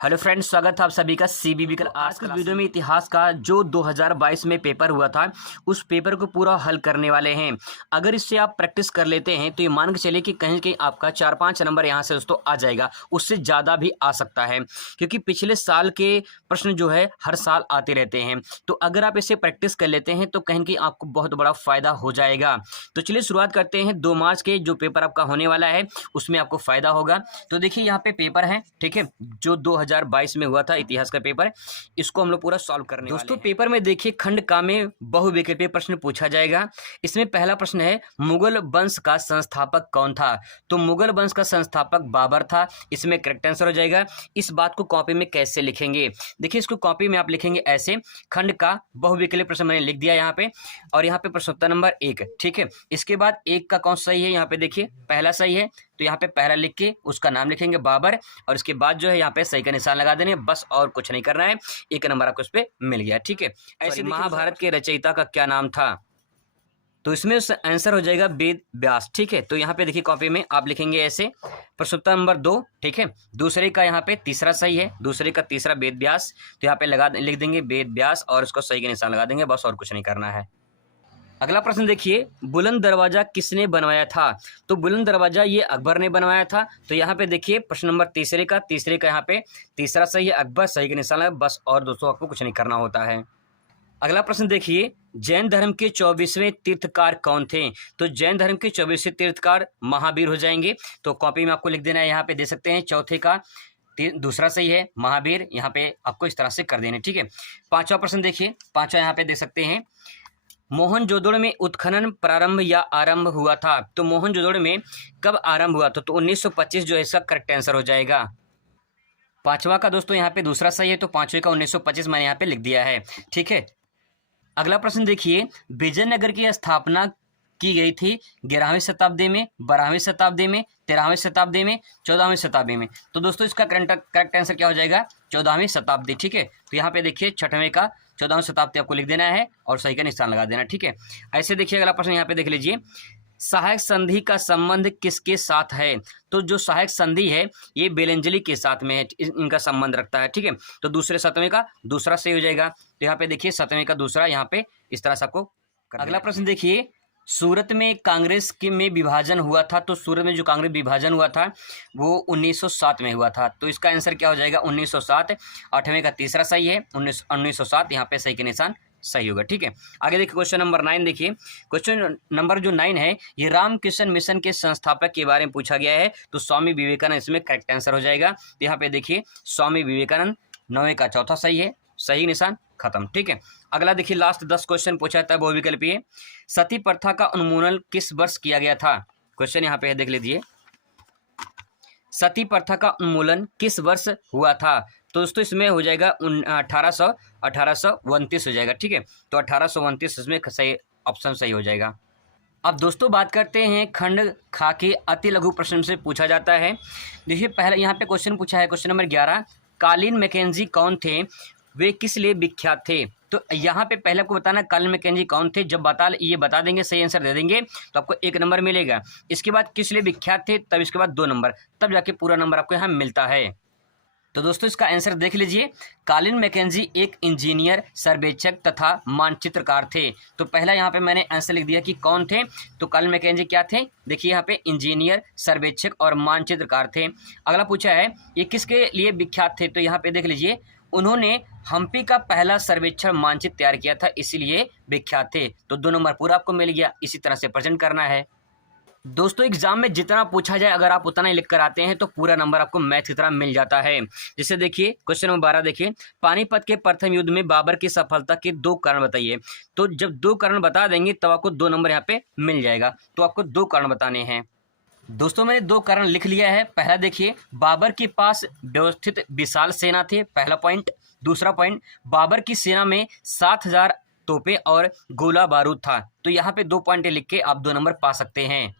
Hello friends, स्वागत है आप सभी का सीबीबी कल। आज के वीडियो में इतिहास का जो 2022 में पेपर हुआ था उस पेपर को पूरा हल करने वाले हैं। अगर इससे आप प्रैक्टिस कर लेते हैं तो ये मान के चलिए कि कहीं कहीं आपका 4-5 नंबर यहाँ से दोस्तों आ जाएगा, उससे ज़्यादा भी आ सकता है, क्योंकि पिछले साल के प्रश्न जो है हर साल आते रहते हैं। तो अगर आप इसे प्रैक्टिस कर लेते हैं तो कहीं कहीं आपको बहुत बड़ा फ़ायदा हो जाएगा। तो चलिए शुरुआत करते हैं। 2 मार्च के जो पेपर आपका होने वाला है उसमें आपको फ़ायदा होगा। तो देखिए यहाँ पे पेपर है, ठीक है, जो 2022 में हुआ था इतिहास का पेपर, इसको हम लोग पूरा सॉल्व करने वाले हैं। दोस्तों पेपर में देखिए खंड का में बहुविकल्पीय प्रश्न पूछा जाएगा। इसमें पहला प्रश्न है, मुगल वंश का संस्थापक कौन था? तो मुगल वंश का संस्थापक बाबर था। इसमें करेक्ट आंसर हो जाएगा। इस बात को कॉपी में कैसे लिखेंगे? देखिए इसको कॉपी में आप लिखेंगे ऐसे, खंड का बहुविकल्पीय प्रश्न मैंने लिख दिया यहाँ पे, और यहाँ पे प्रश्नोत्तर नंबर 1, ठीक है। इसके बाद एक का कौन सही है? यहाँ पे देखिए पहला सही है, तो यहाँ पे पहला लिख के उसका नाम लिखेंगे बाबर, और इसके बाद जो है यहाँ पे सही का निशान लगा देने, बस और कुछ नहीं करना है। 1 नंबर आपको इस पे मिल गया, ठीक है। ऐसे महाभारत के रचयिता का क्या नाम था? तो इसमें आंसर हो जाएगा वेद व्यास, ठीक है। तो यहाँ पे देखिए कॉपी में आप लिखेंगे ऐसे, प्रश्नोत्तर नंबर 2, ठीक है। दूसरे का यहाँ पे तीसरा सही है, दूसरे का तीसरा वेद व्यास, तो यहाँ पे लिख देंगे वेद व्यास और उसको सही का निशान लगा देंगे, बस और कुछ नहीं करना है। अगला प्रश्न देखिए, बुलंद दरवाजा किसने बनवाया था? तो बुलंद दरवाजा ये अकबर ने बनवाया था। तो यहाँ पे देखिए प्रश्न नंबर तीसरे का यहाँ पे तीसरा सही है, अकबर सही का निशान है, बस और दोस्तों आपको कुछ नहीं करना होता है। अगला प्रश्न देखिए, जैन धर्म के 24वें तीर्थकार कौन थे? तो जैन धर्म के 24वें तीर्थकार महावीर हो जाएंगे। तो कॉपी में आपको लिख देना है, यहाँ पे दे सकते हैं चौथे का दूसरा सही है महावीर, यहाँ पे आपको इस तरह से कर देने, ठीक है। 5वां प्रश्न देखिए, 5वां यहाँ पे दे सकते हैं, मोहनजोदड़ो में उत्खनन प्रारंभ या आरंभ हुआ था? तो मोहनजोदड़ो में कब आरंभ हुआ था? तो 1925 जो है इसका करेक्ट आंसर हो जाएगा। 5वां का दोस्तों यहाँ पे दूसरा सही है, तो 5वें का 1925 मैंने यहाँ पे लिख दिया है, ठीक है। अगला प्रश्न देखिए, विजयनगर की स्थापना की गई थी 11वीं शताब्दी में, 12वीं शताब्दी में, 13वीं शताब्दी में, 14वीं शताब्दी में? तो दोस्तों इसका करेक्ट आंसर क्या हो जाएगा? 14वीं शताब्दी, ठीक है। तो यहाँ पे देखिए 6वें का 14वीं शताब्दी आपको लिख देना है और सही का निशान लगा देना, ठीक है। ऐसे देखिए अगला प्रश्न यहाँ पे देख लीजिए, सहायक संधि का संबंध किसके साथ है? तो जो सहायक संधि है ये बेलंजली के साथ में है, इनका संबंध रखता है, ठीक है। तो दूसरे 7वें का दूसरा सही हो जाएगा। तो यहाँ पे देखिए 7वें का दूसरा यहाँ पे इस तरह से आपको। अगला प्रश्न देखिए, सूरत में कांग्रेस के में विभाजन हुआ था? तो सूरत में जो कांग्रेस विभाजन हुआ था वो 1907 में हुआ था। तो इसका आंसर क्या हो जाएगा? 1907। 8वें का तीसरा सही है, 1907, यहाँ पे सही के निशान सही होगा, ठीक है। आगे देखिए क्वेश्चन नंबर 9 देखिए, क्वेश्चन नंबर जो 9 है ये रामकृष्ण मिशन के संस्थापक के बारे में पूछा गया है। तो स्वामी विवेकानंद इसमें करेक्ट आंसर हो जाएगा। तो यहाँ पे देखिए स्वामी विवेकानंद, 9वें का चौथा सही है, सही निशान, खत्म, ठीक है। अगला देखिए लास्ट 10 क्वेश्चन पूछा था बहुविकल्पीय, सती प्रथा का उन्मूलन किस वर्ष किया गया था? क्वेश्चन यहाँ पे है, देख लीजिए, सती प्रथा का उन्मूलन किस वर्ष हुआ था? तो दोस्तों इसमें हो जाएगा 1829 हो जाएगा, ठीक है। तो 1829 इसमें सही ऑप्शन सही हो जाएगा। अब दोस्तों बात करते हैं खंड खा के अति लघु प्रश्न से पूछा जाता है। देखिए पहले यहाँ पे क्वेश्चन पूछा है, क्वेश्चन नंबर 11, कालीन मैकेंजी कौन थे? वे किस लिए विख्यात थे? तो यहाँ पे पहले आपको बताना कालीन मैकेंजी कौन थे। जब ये बता देंगे, सही आंसर दे देंगे तो आपको 1 नंबर मिलेगा। इसके बाद किस लिए विख्यात थे, तब इसके बाद 2 नंबर, तब जाके पूरा नंबर आपको यहाँ मिलता है। तो दोस्तों इसका आंसर देख लीजिए, कालीन मैकेंजी एक इंजीनियर, सर्वेक्षक तथा मानचित्रकार थे। तो पहला यहाँ पे मैंने आंसर लिख दिया कि कौन थे। तो कालीन मैकेंजी क्या थे? देखिए यहाँ पे इंजीनियर, सर्वेक्षक और मानचित्रकार थे। अगला पूछा है ये किसके लिए विख्यात थे? तो यहाँ पे देख लीजिए, उन्होंने हम्पी का पहला सर्वेक्षण मानचित्र तैयार किया था, इसीलिए विख्यात थे। तो 2 नंबर पूरा आपको मिल गया। इसी तरह से प्रेजेंट करना है। दोस्तों एग्जाम में जितना पूछा जाए अगर आप उतना ही लिख कर आते हैं तो पूरा नंबर आपको मैथ की तरह मिल जाता है। जैसे देखिए क्वेश्चन नंबर 12 देखिए, पानीपत के प्रथम युद्ध में बाबर की सफलता के 2 कारण बताइए। तो जब 2 कारण बता देंगे तब आपको 2 नंबर यहाँ पे मिल जाएगा। तो आपको 2 कारण बताने हैं। दोस्तों मैंने 2 कारण लिख लिया है। पहला देखिए, बाबर के पास व्यवस्थित विशाल सेना थे, पहला पॉइंट। दूसरा पॉइंट, बाबर की सेना में 7000 तोपें और गोला बारूद था। तो यहाँ पे 2 पॉइंट लिख के आप 2 नंबर पा सकते हैं।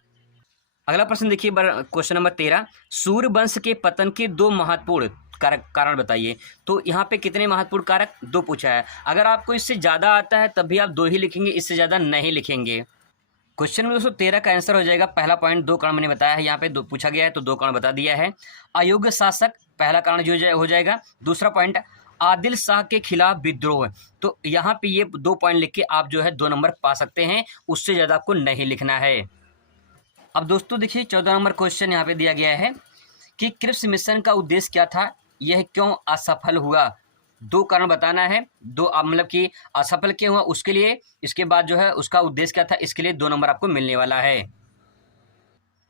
अगला प्रश्न देखिए क्वेश्चन नंबर 13, सूर्यवंश के पतन के 2 महत्वपूर्ण कारण बताइए। तो यहाँ पे कितने महत्वपूर्ण कारक? 2 पूछा है। अगर आपको इससे ज़्यादा आता है तब भी आप 2 ही लिखेंगे, इससे ज़्यादा नहीं लिखेंगे। क्वेश्चन में दोस्तों 13 का आंसर हो जाएगा, पहला पॉइंट 2 कारण मैंने बताया है, यहाँ पे 2 पूछा गया है तो 2 कारण बता दिया है। अयोग्य शासक पहला कारण जो हो जाएगा। दूसरा पॉइंट, आदिल शाह के खिलाफ विद्रोह, तो यहाँ पे ये 2 पॉइंट लिख के आप जो है 2 नंबर पा सकते हैं, उससे ज़्यादा आपको नहीं लिखना है। अब दोस्तों देखिए 14 नंबर क्वेश्चन यहाँ पे दिया गया है कि क्रिप्स मिशन का उद्देश्य क्या था, यह क्यों असफल हुआ। 2 कारण बताना है, 2 मतलब कि असफल क्यों हुआ उसके लिए, इसके बाद जो है उसका उद्देश्य क्या था, इसके लिए 2 नंबर आपको मिलने वाला है।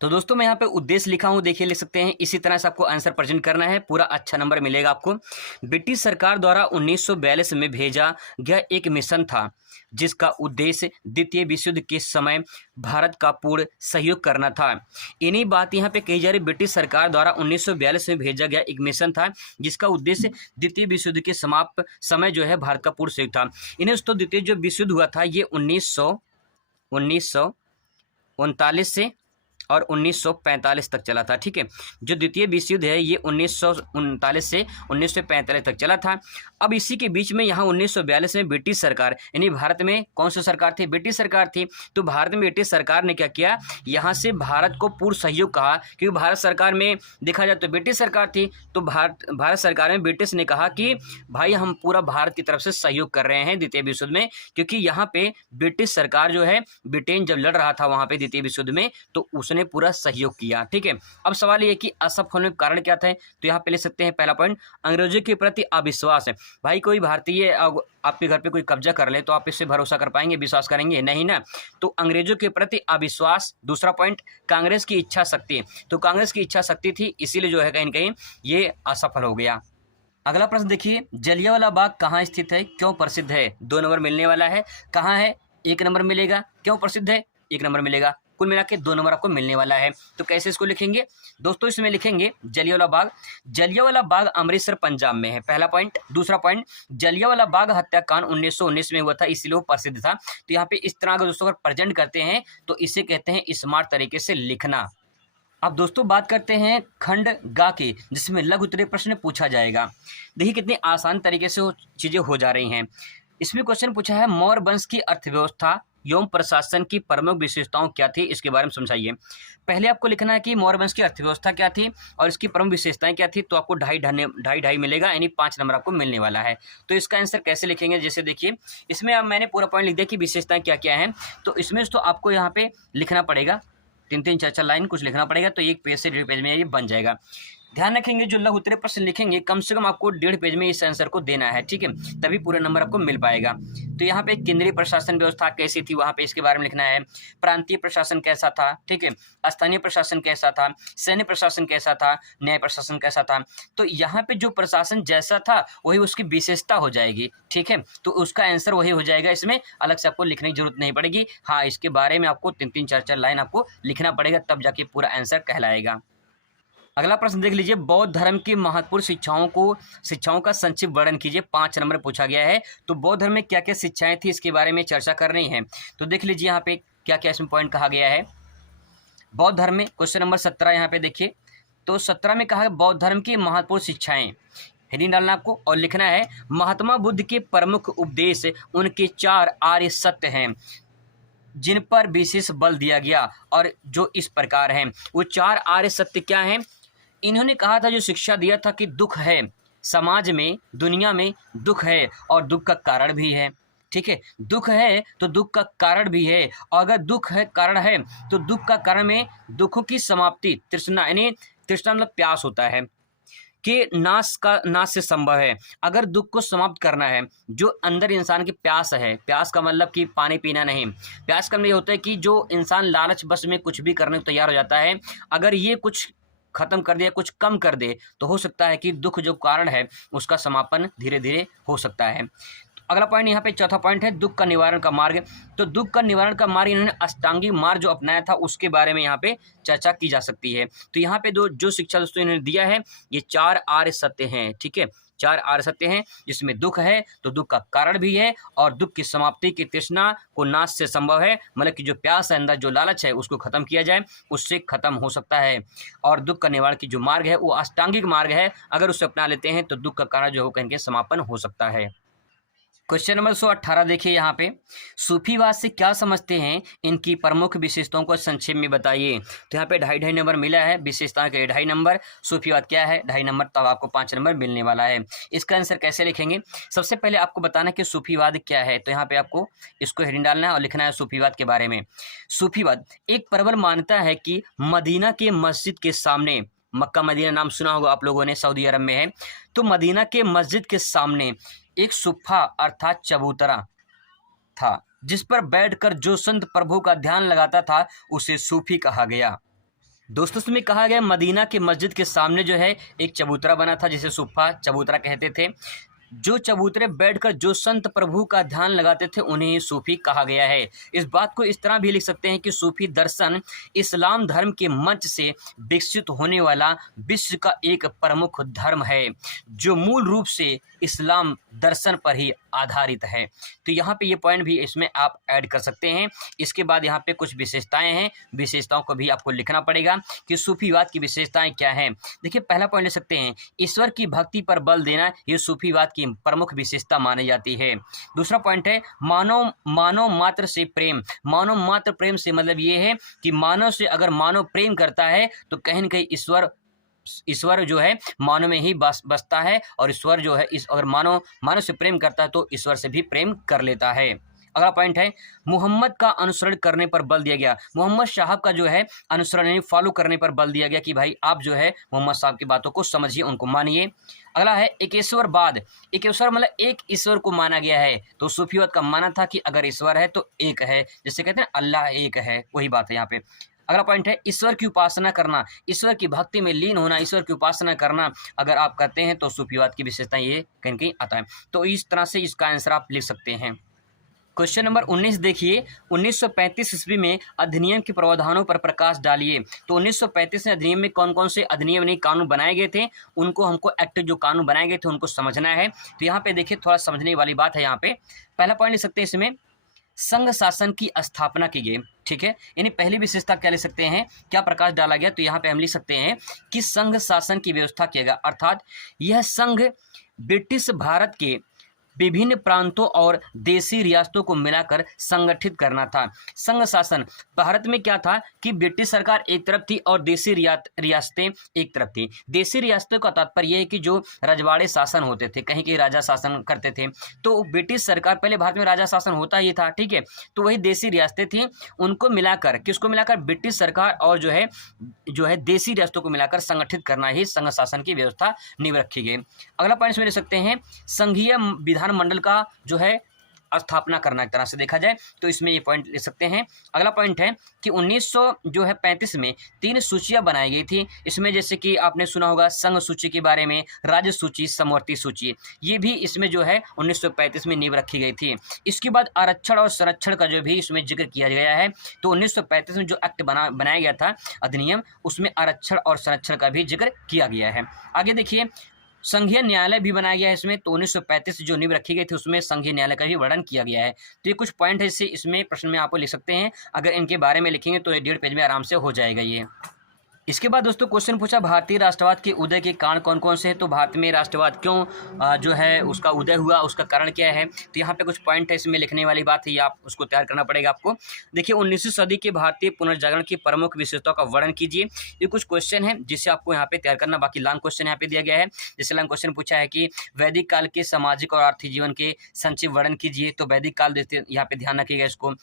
तो दोस्तों मैं यहाँ पे उद्देश्य लिखा हूँ, देखिए लिख सकते हैं, इसी तरह से आपको आंसर प्रेजेंट करना है, पूरा अच्छा नंबर मिलेगा आपको। ब्रिटिश सरकार द्वारा 1942 में भेजा गया एक मिशन था जिसका उद्देश्य द्वितीय विश्व युद्ध के समय भारत का पूर्ण सहयोग करना था। इन्हीं बात यहाँ पे कही जा रही, ब्रिटिश सरकार द्वारा 1942 में भेजा गया एक मिशन था जिसका उद्देश्य द्वितीय विश्व युद्ध के समाप्त समय जो है भारत का पूर्ण सहयोग था। इन्हें दोस्तों द्वितीय जो विश्व युद्ध हुआ था ये 1939 से और 1945 तक चला था, ठीक है। जो द्वितीय विश्व युद्ध है ये 1939 से 1945 तक चला था। अब इसी के बीच में यहाँ 1942 में ब्रिटिश सरकार, यानी भारत में कौन सी सरकार थी, ब्रिटिश सरकार थी। तो भारत में ब्रिटिश सरकार ने क्या किया, यहाँ से भारत को पूर्ण सहयोग कहा, क्योंकि भारत सरकार में देखा जाए तो ब्रिटिश सरकार थी, तो भारत सरकार में ब्रिटिश ने कहा कि भाई हम पूरा भारत की तरफ से सहयोग कर रहे हैं द्वितीय विश्व युद्ध में, क्योंकि यहाँ पे ब्रिटिश सरकार जो है ब्रिटेन जब लड़ रहा था वहाँ पे द्वितीय विश्व युद्ध में, तो उसने पूरा सहयोग किया, ठीक है। अब सवाल ये कि असफल होने के कारण क्या थे, तो यहाँ पे ले सकते हैं पहला पॉइंट, अंग्रेजों के प्रति अविश्वास है। भाई कोई भारतीय आपके घर पे कोई कब्जा कर ले तो आप इससे भरोसा कर पाएंगे, विश्वास करेंगे नहीं ना, तो अंग्रेजों के प्रति अविश्वास। दूसरा पॉइंट, कांग्रेस की इच्छा शक्ति, तो कांग्रेस की इच्छा शक्ति थी, इसीलिए जो है कहीं न कहीं ये असफल हो गया। अगला प्रश्न देखिए, जलियांवाला बाग कहाँ स्थित है, क्यों प्रसिद्ध है। 2 नंबर मिलने वाला है, कहाँ है 1 नंबर मिलेगा, क्यों प्रसिद्ध है 1 नंबर मिलेगा, कुल मिला के 2 नंबर आपको मिलने वाला है। तो कैसे इसको लिखेंगे दोस्तों, इसमें लिखेंगे जलियांवाला बाग। जलियांवाला बाग अमृतसर पंजाब में है, पहला पॉइंट। दूसरा पॉइंट, जलियांवाला बाग हत्याकांड 1919 में हुआ था, इसलिए वो प्रसिद्ध था। तो यहाँ पे इस तरह का दोस्तों अगर प्रेजेंट करते हैं तो इसे कहते हैं स्मार्ट तरीके से लिखना। अब दोस्तों बात करते हैं खंड गा की, जिसमें लघु उत्तरीय प्रश्न पूछा जाएगा। देखिए कितनी आसान तरीके से वो चीजें हो जा रही हैं। इसमें क्वेश्चन पूछा है मौर्य वंश की अर्थव्यवस्था एवं प्रशासन की प्रमुख विशेषताओं क्या थी, इसके बारे में समझाइए। पहले आपको लिखना है कि मौर्य वंश की अर्थव्यवस्था क्या थी और इसकी प्रमुख विशेषताएं क्या थी, तो आपको ढाई मिलेगा, यानी 5 नंबर आपको मिलने वाला है। तो इसका आंसर कैसे लिखेंगे, जैसे देखिए इसमें अब मैंने पूरा पॉइंट लिख दिया कि विशेषताएं क्या क्या हैं, तो इसमें तो आपको यहाँ पे लिखना पड़ेगा 3-3 4-4 लाइन कुछ लिखना पड़ेगा, तो 1 पेज से 1.5 पेज में ये बन जाएगा। ध्यान रखेंगे जो लघु उत्तरीय प्रश्न लिखेंगे कम से कम आपको 1.5 पेज में इस आंसर को देना है, ठीक है, तभी पूरा नंबर आपको मिल पाएगा। तो यहाँ पे केंद्रीय प्रशासन व्यवस्था कैसी थी, वहाँ पे इसके बारे में लिखना है। प्रांतीय प्रशासन कैसा था, ठीक है, स्थानीय प्रशासन कैसा था, सैन्य प्रशासन कैसा था, न्याय प्रशासन कैसा था। तो यहाँ पे जो प्रशासन जैसा था वही उसकी विशेषता हो जाएगी, ठीक है, तो उसका आंसर वही हो जाएगा, इसमें अलग से आपको लिखने की जरूरत नहीं पड़ेगी। हाँ, इसके बारे में आपको 3-3 4-4 लाइन आपको लिखना पड़ेगा, तब जाके पूरा आंसर कहलाएगा। अगला प्रश्न देख लीजिए, बौद्ध धर्म की महत्वपूर्ण शिक्षाओं का संक्षिप्त वर्णन कीजिए। 5 नंबर पूछा गया है, तो बौद्ध धर्म में क्या क्या शिक्षाएं थी इसके बारे में चर्चा करनी है। तो देख लीजिए यहाँ पे क्या क्या इसमें पॉइंट कहा गया है। बौद्ध धर्म में क्वेश्चन नंबर 17 यहाँ पे देखिए, तो 17 में कहा है बौद्ध धर्म की महत्वपूर्ण शिक्षाएं, हेडिंग डालना आपको और लिखना है महात्मा बुद्ध के प्रमुख उपदेश उनके 4 आर्य सत्य हैं जिन पर विशेष बल दिया गया और जो इस प्रकार हैं। वो 4 आर्य सत्य क्या हैं, इन्होंने कहा था, जो शिक्षा दिया था कि दुख है समाज में, दुनिया में दुख है और दुख का कारण भी है, ठीक है, दुख है तो दुख का कारण भी है, और अगर दुख है कारण है तो दुख का कारण में दुखों की समाप्ति तृष्णा, यानी तृष्णा मतलब प्यास होता है कि नाश से संभव है। अगर दुख को समाप्त करना है, जो अंदर इंसान की प्यास है, प्यास का मतलब कि पानी पीना नहीं, प्यास का मतलब ये होता है कि जो इंसान लालच बस में कुछ भी करने को तैयार हो जाता है, अगर ये कुछ खत्म कर दे, कुछ कम कर दे, तो हो सकता है कि दुख जो कारण है उसका समापन धीरे धीरे हो सकता है। अगला पॉइंट यहाँ पे चौथा पॉइंट है दुख का निवारण का मार्ग। तो दुख का निवारण का मार्ग इन्होंने अष्टांगिक मार्ग जो अपनाया था उसके बारे में यहाँ पे चर्चा की जा सकती है। तो यहाँ पे जो शिक्षा दोस्तों इन्होंने दिया है, ये 4 आर्य सत्य हैं, ठीक है, 4 आर्य सत्य हैं, जिसमें दुख है तो दुख का कारण भी है और दुख की समाप्ति की तृष्णा को नाश से संभव है, मतलब कि जो प्यास है अंदर, जो लालच है उसको खत्म किया जाए, उससे खत्म हो सकता है। और दुख का निवारण की जो मार्ग है वो अष्टांगिक मार्ग है, अगर उसे अपना लेते हैं तो दुख का कारण जो हो कहीं के समापन हो सकता है। क्वेश्चन नंबर 118 देखिए यहाँ पे, सूफीवाद से क्या समझते हैं, इनकी प्रमुख विशेषताओं को संक्षेप में बताइए। तो यहाँ पे 2.5 नंबर मिला है, विशेषताओं के 2.5 नंबर, सूफीवाद क्या है 2.5 नंबर, तब आपको 5 नंबर मिलने वाला है। इसका आंसर कैसे लिखेंगे, सबसे पहले आपको बताना कि सूफीवाद क्या है। तो यहाँ पे आपको इसको हेडिंग डालना है और लिखना है सूफीवाद के बारे में। सूफीवाद एक प्रबल मान्यता है कि मदीना के मस्जिद के सामने, मक्का मदीना नाम सुना होगा आप लोगों ने, सऊदी अरब में है, तो मदीना के मस्जिद के सामने एक सुफ्फा अर्थात चबूतरा था, जिस पर बैठकर जो संत प्रभु का ध्यान लगाता था उसे सूफी कहा गया। दोस्तों इसमें कहा गया मदीना के मस्जिद के सामने जो है एक चबूतरा बना था, जिसे सुफ्फा चबूतरा कहते थे। जो चबूतरे बैठकर जो संत प्रभु का ध्यान लगाते थे उन्हें ही सूफी कहा गया है। इस बात को इस तरह भी लिख सकते हैं कि सूफी दर्शन इस्लाम धर्म के मंच से विकसित होने वाला विश्व का एक प्रमुख धर्म है, जो मूल रूप से इस्लाम दर्शन पर ही आधारित है। तो यहाँ पे ये पॉइंट भी इसमें आप ऐड कर सकते हैं। इसके बाद यहाँ पे कुछ विशेषताएं हैं, विशेषताओं को भी आपको लिखना पड़ेगा कि सूफीवाद की विशेषताएं क्या हैं। देखिए पहला पॉइंट ले सकते हैं, ईश्वर की भक्ति पर बल देना, ये सूफीवाद की प्रमुख विशेषता मानी जाती है। दूसरा पॉइंट है मानव मात्र से प्रेम। मानव मात्र प्रेम से मतलब ये है कि मानव से अगर मानव प्रेम करता है तो कहीं न कहीं ईश्वर जो है मानव में ही बसता है, और ईश्वर जो है अगर मानव से प्रेम करता है तो ईश्वर से भी प्रेम कर लेता है। अगला पॉइंट है मोहम्मद का अनुसरण करने पर बल दिया गया। मोहम्मद साहब का जो है अनुसरण यानी फॉलो करने पर बल दिया गया कि भाई आप जो है मोहम्मद साहब की बातों को समझिए, उनको मानिए। अगला है एकेश्वरवाद। एकेश्वर मतलब एक ईश्वर को माना गया है। तो सूफीवाद का माना था कि अगर ईश्वर है तो एक है, जैसे कहते हैं अल्लाह एक है, वही बात है यहाँ पे। अगला पॉइंट है ईश्वर की उपासना करना, ईश्वर की भक्ति में लीन होना, ईश्वर की उपासना करना अगर आप करते हैं तो सूफीवाद की विशेषता ये कहीं न कहीं आता है। तो इस तरह से इसका आंसर आप लिख सकते हैं। क्वेश्चन नंबर 19 देखिए, 1935 ईस्वी में अधिनियम के प्रावधानों पर प्रकाश डालिए। तो 1935 में अधिनियम में कौन कौन से अधिनियम यानी कानून बनाए गए थे, उनको हमको एक्ट जो कानून बनाए गए थे उनको समझना है। तो यहाँ पे देखिए थोड़ा समझने वाली बात है। यहाँ पे पहला पॉइंट लिख सकते हैं इसमें, संघ शासन की स्थापना की गई। ठीक है, यानी पहली विशेषता क्या ले सकते हैं, क्या प्रकाश डाला गया, तो यहाँ पे हम लिख सकते हैं कि संघ शासन की व्यवस्था किया गया, अर्थात यह संघ ब्रिटिश भारत के विभिन्न प्रांतों और देशी रियासतों को मिलाकर संगठित करना था। संघ शासन भारत में क्या था कि ब्रिटिश सरकार एक तरफ थी और देशी रियासतें एक तरफ थी। देशी रियासतों का तात्पर्य यह है कि जो रजवाड़े शासन होते थे, कहीं के राजा शासन करते थे, तो ब्रिटिश सरकार, पहले भारत में राजा शासन होता ही था, ठीक है, तो वही देशी रियासतें थी, उनको मिलाकर, किसको मिलाकर, ब्रिटिश सरकार और जो है देशी रियासतों को मिलाकर संगठित करना ही संघ शासन की व्यवस्था नींव रखी गई। अगला पॉइंट इसमें ले सकते हैं, संघीय विधानमंडल का जो है स्थापना करना, एक तरह से देखा जाए तो इसमें ये पॉइंट ले सकते हैं। अगला पॉइंट है कि 1935 में 3 सूचियां बनाई गई थी। इसमें जैसे कि आपने सुना होगा संघ सूची के बारे में, राज्य सूची, समवर्ती सूची, ये भी इसमें जो है 1935 में नींव रखी गई थी। इसके बाद आरक्षण और संरक्षण का जो भी इसमें जिक्र किया गया है। तो 1935 में जो एक्ट बनाया गया था अधिनियम, उसमें आरक्षण और संरक्षण का भी जिक्र किया गया है। आगे देखिए, संघीय न्यायालय भी बनाया गया है इसमें। तो 1935 जो नींव रखी गई थी उसमें संघीय न्यायालय का भी वर्णन किया गया है। तो ये कुछ पॉइंट है, इसमें प्रश्न में आपको लिख सकते हैं। अगर इनके बारे में लिखेंगे तो ये 1.5 पेज में आराम से हो जाएगा ये। इसके बाद दोस्तों क्वेश्चन पूछा भारतीय राष्ट्रवाद के उदय के कारण कौन कौन से हैं। तो भारत में राष्ट्रवाद क्यों जो है उसका उदय हुआ, उसका कारण क्या है। तो यहाँ पे कुछ पॉइंट है इसमें लिखने वाली बात है, ये आप उसको तैयार करना पड़ेगा आपको। देखिए 19वीं सदी के भारतीय पुनर्जागरण की प्रमुख विशेषताओं का वर्णन कीजिए। ये कुछ क्वेश्चन है जिससे आपको यहाँ पे तैयार करना, बाकी लॉन्ग क्वेश्चन यहाँ पे दिया गया है। जैसे लॉन्ग क्वेश्चन पूछा है कि वैदिक काल के सामाजिक और आर्थिक जीवन के संक्षिप्त वर्णन कीजिए। तो वैदिक काल देते यहाँ पे ध्यान रखिएगा इसको।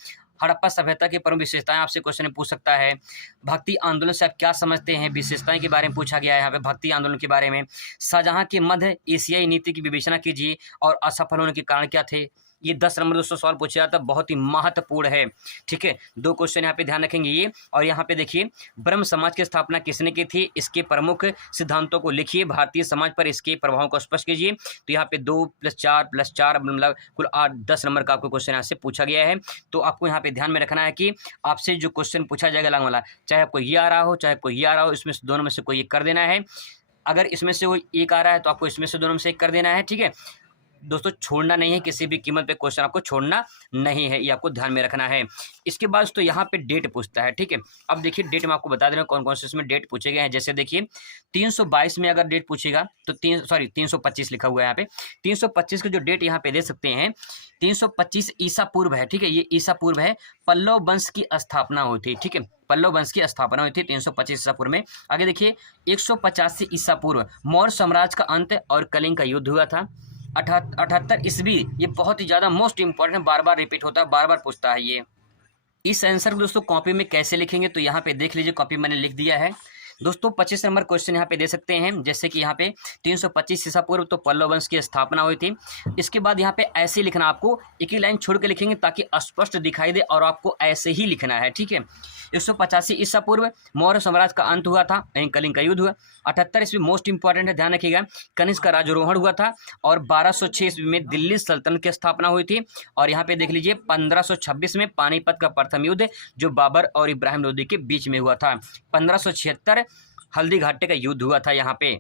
हड़प्पा सभ्यता की प्रमुख विशेषताएं आपसे क्वेश्चन में पूछ सकता है। भक्ति आंदोलन से आप क्या समझते हैं, विशेषताएं के बारे में पूछा गया है यहाँ पे, भक्ति आंदोलन के बारे में। शाहजहां के मध्य एशियाई नीति की विवेचना कीजिए और असफल होने के कारण क्या थे। ये 10 नंबर दोस्तों सवाल पूछा जाता है, बहुत ही महत्वपूर्ण है। ठीक है, 2 क्वेश्चन यहाँ पे ध्यान रखेंगे ये। और यहाँ पे देखिए ब्रह्म समाज की स्थापना किसने की थी, इसके प्रमुख सिद्धांतों को लिखिए, भारतीय समाज पर इसके प्रभाव को स्पष्ट कीजिए। तो यहाँ पे 2 + 4 + 4 मतलब कुल 10 नंबर का आपको क्वेश्चन यहाँ से पूछा गया है। तो आपको यहाँ पे ध्यान में रखना है कि आपसे जो क्वेश्चन पूछा जाएगा लॉन्ग वाला, चाहे आपको ये आ रहा हो चाहे आपको ये आ रहा हो, इसमें से दोनों में से कोई एक कर देना है। अगर इसमें से कोई एक आ रहा है तो आपको इसमें से दोनों में से एक कर देना है। ठीक है, दोस्तों छोड़ना नहीं है, किसी भी कीमत पे क्वेश्चन आपको छोड़ना नहीं है, ये आपको ध्यान में रखना है। इसके बाद दोस्तों यहाँ पे डेट पूछता है, ठीक है। अब देखिए डेट मैं आपको बता दे रहा हूँ कौन कौन से इसमें डेट पूछे गए हैं। जैसे देखिए 322 में अगर डेट पूछेगा तो 325 लिखा हुआ है यहाँ पे। 325 के जो डेट यहाँ पे दे सकते हैं, 325 ईसा पूर्व है, ठीक है, ये ईसा पूर्व है, पल्लव वंश की स्थापना हुई थी, ठीक है, पल्लव वंश की स्थापना हुई थी 325 ईसा पूर्व में। आगे देखिए 185 ईसा पूर्व मौर्य साम्राज्य का अंत और कलिंग का युद्ध हुआ था। 78 ईस्वी, ये बहुत ही ज्यादा मोस्ट इंपॉर्टेंट, बार बार रिपीट होता है, बार बार पूछता है ये। इस आंसर को दोस्तों कॉपी में कैसे लिखेंगे, तो यहाँ पे देख लीजिए, कॉपी मैंने लिख दिया है दोस्तों। 25 नंबर क्वेश्चन यहाँ पे दे सकते हैं, जैसे कि यहाँ पे 325 ईसा पूर्व तो पल्लव वंश की स्थापना हुई थी। इसके बाद यहाँ पे ऐसे ही लिखना, आपको एक ही लाइन छोड़ के लिखेंगे ताकि स्पष्ट दिखाई दे, और आपको ऐसे ही लिखना है, ठीक है। 185 ईसा पूर्व मौर्य साम्राज्य का अंत हुआ था, यानी कलिंग का युद्ध हुआ। 78 ईस्वी मोस्ट इंपॉर्टेंट है, ध्यान रखिएगा, कनिष्क का राजारोहण हुआ था। और 1206 ईस्वी में दिल्ली सल्तनत की स्थापना हुई थी। और यहाँ पे देख लीजिए 1526 में पानीपत का प्रथम युद्ध जो बाबर और इब्राहिम लोदी के बीच में हुआ था। 1576 हल्दी घाटी का युद्ध हुआ था। यहाँ पे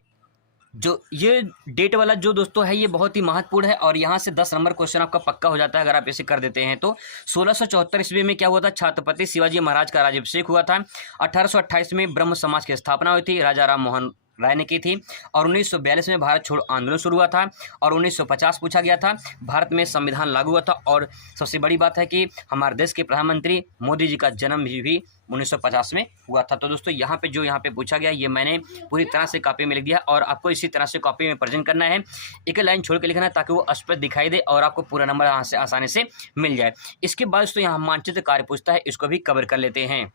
जो ये डेट वाला जो दोस्तों है ये बहुत ही महत्वपूर्ण है, और यहाँ से 10 नंबर क्वेश्चन आपका पक्का हो जाता है अगर आप इसे कर देते हैं तो। 1674 ईस्वी में क्या हुआ था, छत्रपति शिवाजी महाराज का राज्याभिषेक हुआ था। 1828 में ब्रह्म समाज की स्थापना हुई थी, राजा राम मोहन राय ने की थी। और 1942 में भारत छोड़ो आंदोलन शुरू हुआ था। और 1950 पूछा गया था, भारत में संविधान लागू हुआ था। और सबसे बड़ी बात है कि हमारे देश के प्रधानमंत्री मोदी जी का जन्म भी 1950 में हुआ था। तो दोस्तों यहाँ पे जो यहाँ पे पूछा गया ये मैंने पूरी तरह से कॉपी में लिख दिया, और आपको इसी तरह से कॉपी में प्रेजेंट करना है, एक लाइन छोड़ के लिखना है ताकि वो स्पष्ट दिखाई दे और आपको पूरा नंबर यहाँ से आसानी से मिल जाए। इसके बाद दोस्तों यहाँ मानचित्र कार्य पूछता है, इसको भी कवर कर लेते हैं।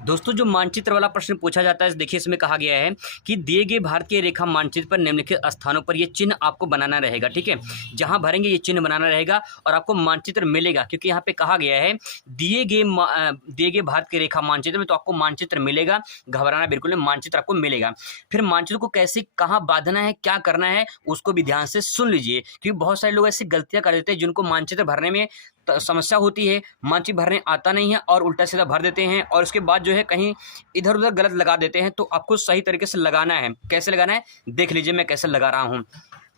दोस्तों जो मानचित्र वाला प्रश्न पूछा जाता है, देखिए इसमें कहा गया है कि दिए गए भारत के रेखा मानचित्र पर निम्नलिखित स्थानों पर ये चिन्ह आपको बनाना रहेगा, ठीक है। जहां भरेंगे ये चिन्ह बनाना रहेगा और आपको मानचित्र मिलेगा, क्योंकि यहाँ पे कहा गया है दिए गए भारत के रेखा मानचित्र में, तो आपको मानचित्र मिलेगा, घबराना बिल्कुल नहीं, मानचित्र आपको मिलेगा। फिर मानचित्र को कैसे कहाँ बांधना है, क्या करना है, उसको भी ध्यान से सुन लीजिए, क्योंकि बहुत सारे लोग ऐसी गलतियां कर देते हैं जिनको मानचित्र भरने में समस्या होती है, मानचित्र भरने आता नहीं है और उल्टा सीधा भर देते हैं, और उसके बाद जो है कहीं इधर उधर गलत लगा देते हैं। तो आपको सही तरीके से लगाना है, कैसे लगाना है देख लीजिए मैं कैसे लगा रहा हूँ।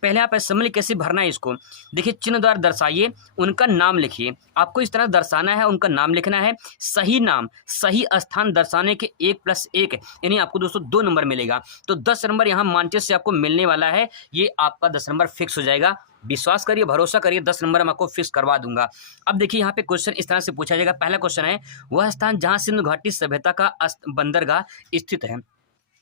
पहले आप समझ कैसे भरना है इसको, देखिए चिन्ह द्वारा दर्शाइए, उनका नाम लिखिए, आपको इस तरह दर्शाना है, उनका नाम लिखना है, सही नाम सही स्थान दर्शाने के 1+1 यानी आपको दोस्तों 2 नंबर मिलेगा। तो 10 नंबर यहाँ मानचित्र से आपको मिलने वाला है, ये आपका 10 नंबर फिक्स हो जाएगा। विश्वास करिए, भरोसा करिए, 10 नंबर मैं आपको फिक्स करवा दूंगा। अब देखिए यहाँ पे क्वेश्चन इस तरह से पूछा जाएगा। पहला क्वेश्चन है, वह स्थान जहाँ सिंधु घाटी सभ्यता का बंदरगाह स्थित है।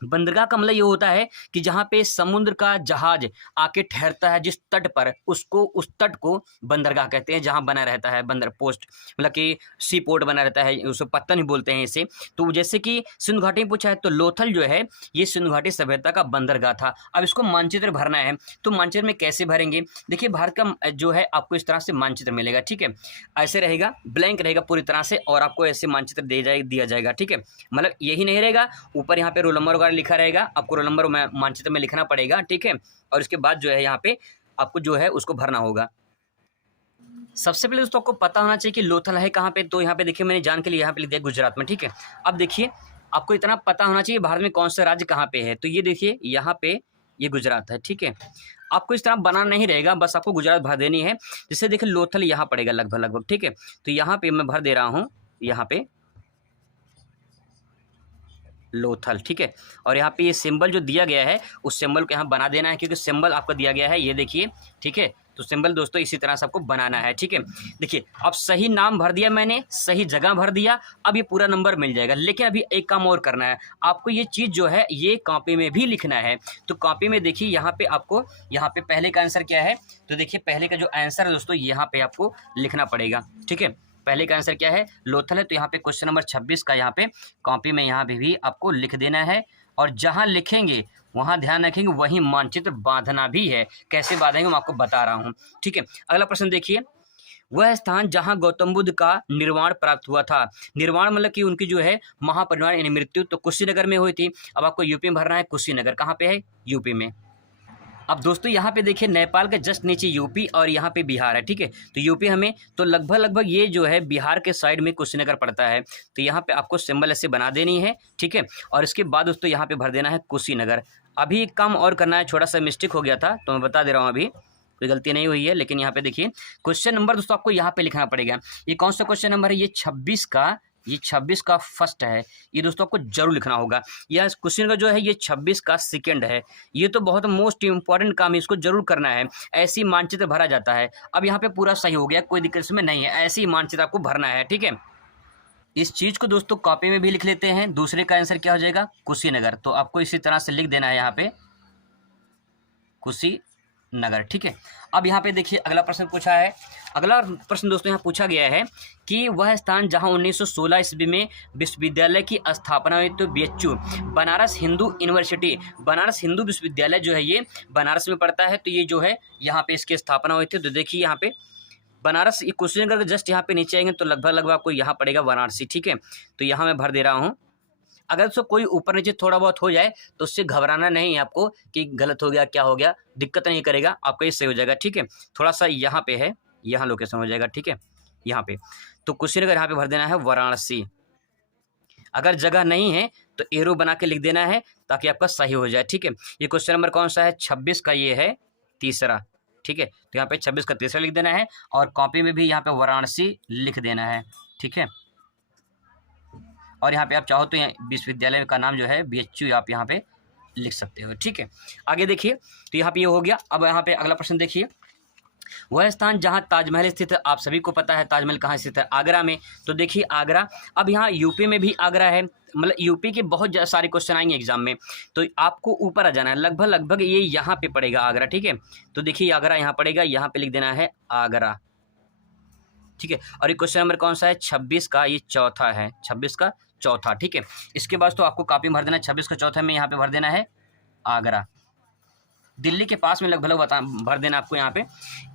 बंदरगाह का मतलब ये होता है कि जहाँ पे समुद्र का जहाज आके ठहरता है, जिस तट पर, उसको उस तट को बंदरगाह कहते हैं, जहाँ बना रहता है बंदर पोस्ट, मतलब कि सी पोर्ट बना रहता है, उसे पत्तन ही बोलते हैं इसे। तो जैसे कि सिंधु घाटी में पूछा है, तो लोथल जो है ये सिंधु घाटी सभ्यता का बंदरगाह था। अब इसको मानचित्र भरना है, तो मानचित्र में कैसे भरेंगे, देखिए भारत का जो है आपको इस तरह से मानचित्र मिलेगा, ठीक है, ऐसे रहेगा, ब्लैंक रहेगा पूरी तरह से, और आपको ऐसे मानचित्र दिया जाएगा, ठीक है। मतलब यही नहीं रहेगा, ऊपर यहाँ पे रोल नंबर लिखा रहेगा, आपको रोल नंबर मानचित्र में लिखना पड़ेगा, ठीक है। और इसके बाद जो है यहाँ पे आपको जो है उसको भरना होगा। सबसे पहले दोस्तों आपको पता होना चाहिए कि लोथल है कहाँ पे, तो यहाँ पे देखिए मैंने जान के लिए यहाँ पे लिख दिया गुजरात में, ठीक है। अब देखिए आपको इतना पता होना चाहिए भारत में कौन सा राज्य कहाँ पे है, तो ये देखिए यहाँ पे ये गुजरात है, ठीक है। आपको इस तरह बनाना नहीं रहेगा, बस आपको गुजरात भर देनी है। जिससे देखिए लोथल यहाँ पड़ेगा लगभग, ठीक है। तो यहाँ पे मैं भर दे रहा हूँ, यहाँ पे लोथल, ठीक है। और यहाँ पे ये सिंबल जो दिया गया है उस सिंबल को यहाँ बना देना है, क्योंकि सिंबल आपको दिया गया है, ये देखिए, ठीक है। तो सिंबल दोस्तों इसी तरह से आपको बनाना है, ठीक है। देखिए अब सही नाम भर दिया मैंने, सही जगह भर दिया, अब ये पूरा नंबर मिल जाएगा। लेकिन अभी एक काम और करना है, आपको ये चीज़ जो है ये कॉपी में भी लिखना है। तो कॉपी में देखिए यहाँ पे आपको, यहाँ पे पहले का आंसर क्या है, तो देखिए पहले का जो आंसर है दोस्तों यहाँ पे आपको लिखना पड़ेगा, ठीक है। पहले का आंसर क्या है, लोथल है, तो यहाँ पे क्वेश्चन नंबर 26 का यहाँ पे कॉपी में यहाँ पे भी आपको लिख देना है। और जहाँ लिखेंगे वहाँ ध्यान रखेंगे वहीं मानचित्र बांधना भी है, कैसे बांधेंगे मैं आपको बता रहा हूँ, ठीक है। अगला प्रश्न देखिए, वह स्थान जहाँ गौतम बुद्ध का निर्वाण प्राप्त हुआ था। निर्वाण मतलब कि उनकी जो है महापरिनिर्वाण यानी मृत्यु, तो कुशीनगर में हुई थी। अब आपको यूपी में भरना है, कुशीनगर कहाँ पे है, यूपी में। अब दोस्तों यहाँ पे देखिए नेपाल के जस्ट नीचे यूपी और यहाँ पे बिहार है, ठीक है। तो यूपी हमें तो लगभग ये जो है बिहार के साइड में कुशीनगर पड़ता है। तो यहाँ पे आपको सिंबल ऐसे बना देनी है, ठीक है। और इसके बाद दोस्तों यहाँ पे भर देना है कुशीनगर। अभी एक काम और करना है, छोटा सा मिस्टेक हो गया था तो मैं बता दे रहा हूँ। अभी कोई गलती नहीं हुई है, लेकिन यहाँ पे देखिए क्वेश्चन नंबर दोस्तों आपको यहाँ पे लिखना पड़ेगा। ये कौन सा क्वेश्चन नंबर है? ये 26 का फर्स्ट है। ये दोस्तों आपको जरूर लिखना होगा। यह क्वेश्चन का जो है ये 26 का सेकंड है। ये तो बहुत मोस्ट इंपॉर्टेंट काम है, इसको जरूर करना है। ऐसे ही मानचित्र भरा जाता है। अब यहाँ पे पूरा सही हो गया, कोई दिक्कत इसमें नहीं है। ऐसे ही मानचित्र आपको भरना है, ठीक है। इस चीज़ को दोस्तों कॉपी में भी लिख लेते हैं। दूसरे का आंसर क्या हो जाएगा? कुशीनगर। तो आपको इसी तरह से लिख देना है यहाँ पे कुशीनगर, ठीक है। अब यहाँ पे देखिए अगला प्रश्न पूछा है। अगला प्रश्न दोस्तों यहाँ पूछा गया है कि वह स्थान जहाँ 1916 ईस्वी में विश्वविद्यालय की स्थापना हुई, तो BHU बनारस हिंदू यूनिवर्सिटी, बनारस हिंदू विश्वविद्यालय जो है ये बनारस में पड़ता है। तो ये जो है यहाँ पे इसकी स्थापना हुई थी। तो देखिए यहाँ पे बनारस, ये कुशीनगर के जस्ट यहाँ पे नीचे आएंगे तो लगभग आपको यहाँ पड़ेगा वाराणसी, ठीक है। तो यहाँ मैं भर दे रहा हूँ। अगर तो कोई ऊपर नीचे थोड़ा बहुत हो जाए तो उससे घबराना नहीं है आपको कि गलत हो गया, क्या हो गया, दिक्कत नहीं करेगा, आपका ये सही हो जाएगा, ठीक है। थोड़ा सा यहाँ पे है, यहाँ लोकेशन हो जाएगा, ठीक है, यहाँ पे। तो कुशीनगर यहाँ पे भर देना है वाराणसी। अगर जगह नहीं है तो एरो बना के लिख देना है ताकि आपका सही हो जाए, ठीक है। ये क्वेश्चन नंबर कौन सा है? 26 का ये है तीसरा, ठीक है। तो यहाँ पे 26 का तीसरा लिख देना है और कॉपी में भी यहाँ पे वाराणसी लिख देना है, ठीक है। और यहाँ पे आप चाहो तो विश्वविद्यालय का नाम जो है BHU आप यहाँ पे लिख सकते हो, ठीक है। आगे देखिए, तो यहाँ पे ये हो गया। अब यहाँ पे अगला प्रश्न देखिए, वह स्थान जहाँ ताजमहल स्थित है, आप सभी को पता है ताजमहल कहाँ स्थित है? आगरा में। तो देखिए आगरा, अब यहाँ यूपी में भी आगरा है, मतलब यूपी के बहुत सारे क्वेश्चन आएंगे एग्जाम में, तो आपको ऊपर आ जाना है। लगभग ये यहाँ पे पड़ेगा आगरा, ठीक है। तो देखिए आगरा यहाँ पड़ेगा, यहाँ पे लिख देना है आगरा, ठीक है। और ये क्वेश्चन नंबर कौन सा है? 26 का ये चौथा है, 26 का चौथा, ठीक है। इसके बाद तो आपको कॉपी में भर देना है 26 का चौथा में यहाँ पे भर देना है आगरा, दिल्ली के पास में लगभग भर देना आपको यहाँ पे।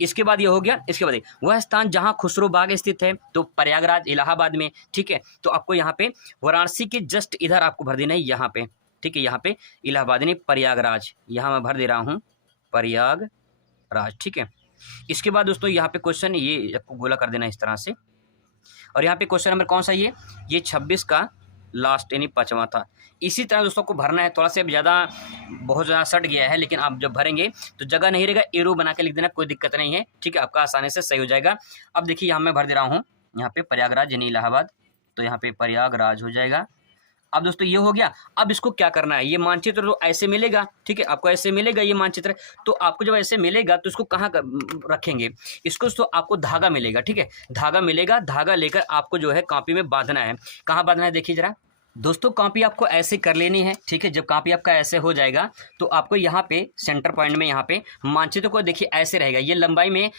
इसके बाद ये हो गया। इसके बाद वह स्थान जहाँ खुसरो बाग स्थित है, तो प्रयागराज इलाहाबाद में, ठीक है। तो आपको यहाँ पे वाराणसी के जस्ट इधर आपको भर देना है यहाँ पे, ठीक है। यहाँ पे इलाहाबाद नहीं प्रयागराज, यहाँ मैं भर दे रहा हूँ प्रयागराज, ठीक है। इसके बाद दोस्तों यहाँ पे क्वेश्चन ये आपको गोला कर देना इस तरह से। और यहाँ पे क्वेश्चन नंबर कौन सा ये 26 का लास्ट यानी 5वां था। इसी तरह दोस्तों को भरना है। थोड़ा सा बहुत ज़्यादा सट गया है, लेकिन आप जब भरेंगे तो जगह नहीं रहेगा, एरो बना के लिख देना, कोई दिक्कत नहीं है, ठीक है। आपका आसानी से सही हो जाएगा। अब देखिए यहाँ मैं भर दे रहा हूँ यहाँ पे प्रयागराज यानी इलाहाबाद, तो यहाँ पे प्रयागराज हो जाएगा। अब दोस्तों ये हो गया। अब इसको क्या करना है? ये मानचित्र तो ऐसे मिलेगा, ठीक है, आपको ऐसे मिलेगा ये मानचित्र। तो आपको जब ऐसे मिलेगा तो इसको कहाँ रखेंगे? इसको तो आपको धागा मिलेगा, ठीक है, धागा मिलेगा। धागा लेकर आपको जो है कॉपी में बांधना है। कहाँ बांधना है देखिए जरा दोस्तों, कॉपी आपको ऐसे कर लेनी है, ठीक है। जब कॉपी आपका ऐसे हो जाएगा तो आपको यहाँ पे सेंटर पॉइंट में यहाँ पे मानचित्र को देखिए ऐसे रहेगा। ये लंबाई में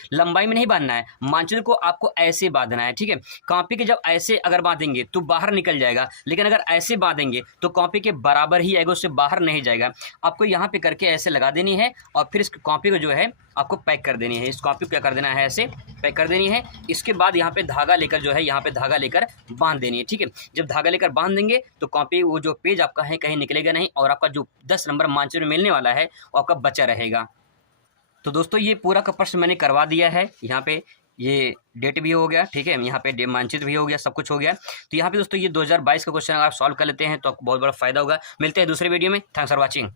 नहीं बांधना है, मानचित्र को आपको ऐसे बांधना है, ठीक है। कॉपी के जब ऐसे अगर बांधेंगे तो बाहर निकल जाएगा, लेकिन अगर ऐसे बांधेंगे तो कॉपी के बराबर ही आएगा, उससे बाहर नहीं जाएगा। आपको यहाँ पे करके ऐसे लगा देनी है और फिर इस कॉपी को जो है आपको पैक कर देनी है। इस कॉपी को क्या कर देना है? ऐसे पैक कर देनी है। इसके बाद यहाँ पे धागा लेकर जो है यहाँ पे धागा लेकर बांध देनी है, ठीक है। जब धागा लेकर बांध देंगे तो कॉपी वो जो पेज आपका है कहीं निकलेगा नहीं और आपका जो 10 नंबर मानचित्र में मिलने वाला है वो आपका बचा रहेगा। तो दोस्तों ये पूरा का प्रश्न मैंने करवा दिया है। यहाँ पे ये डेट भी हो गया, ठीक है, यहाँ पे मानचित्र भी हो गया, सब कुछ हो गया। तो यहाँ पे दोस्तों ये 2022 का क्वेश्चन अगर आप सॉल्व कर लेते हैं तो आपको बहुत बड़ा फायदा होगा। मिलते हैं दूसरे वीडियो में। Thanks for watching.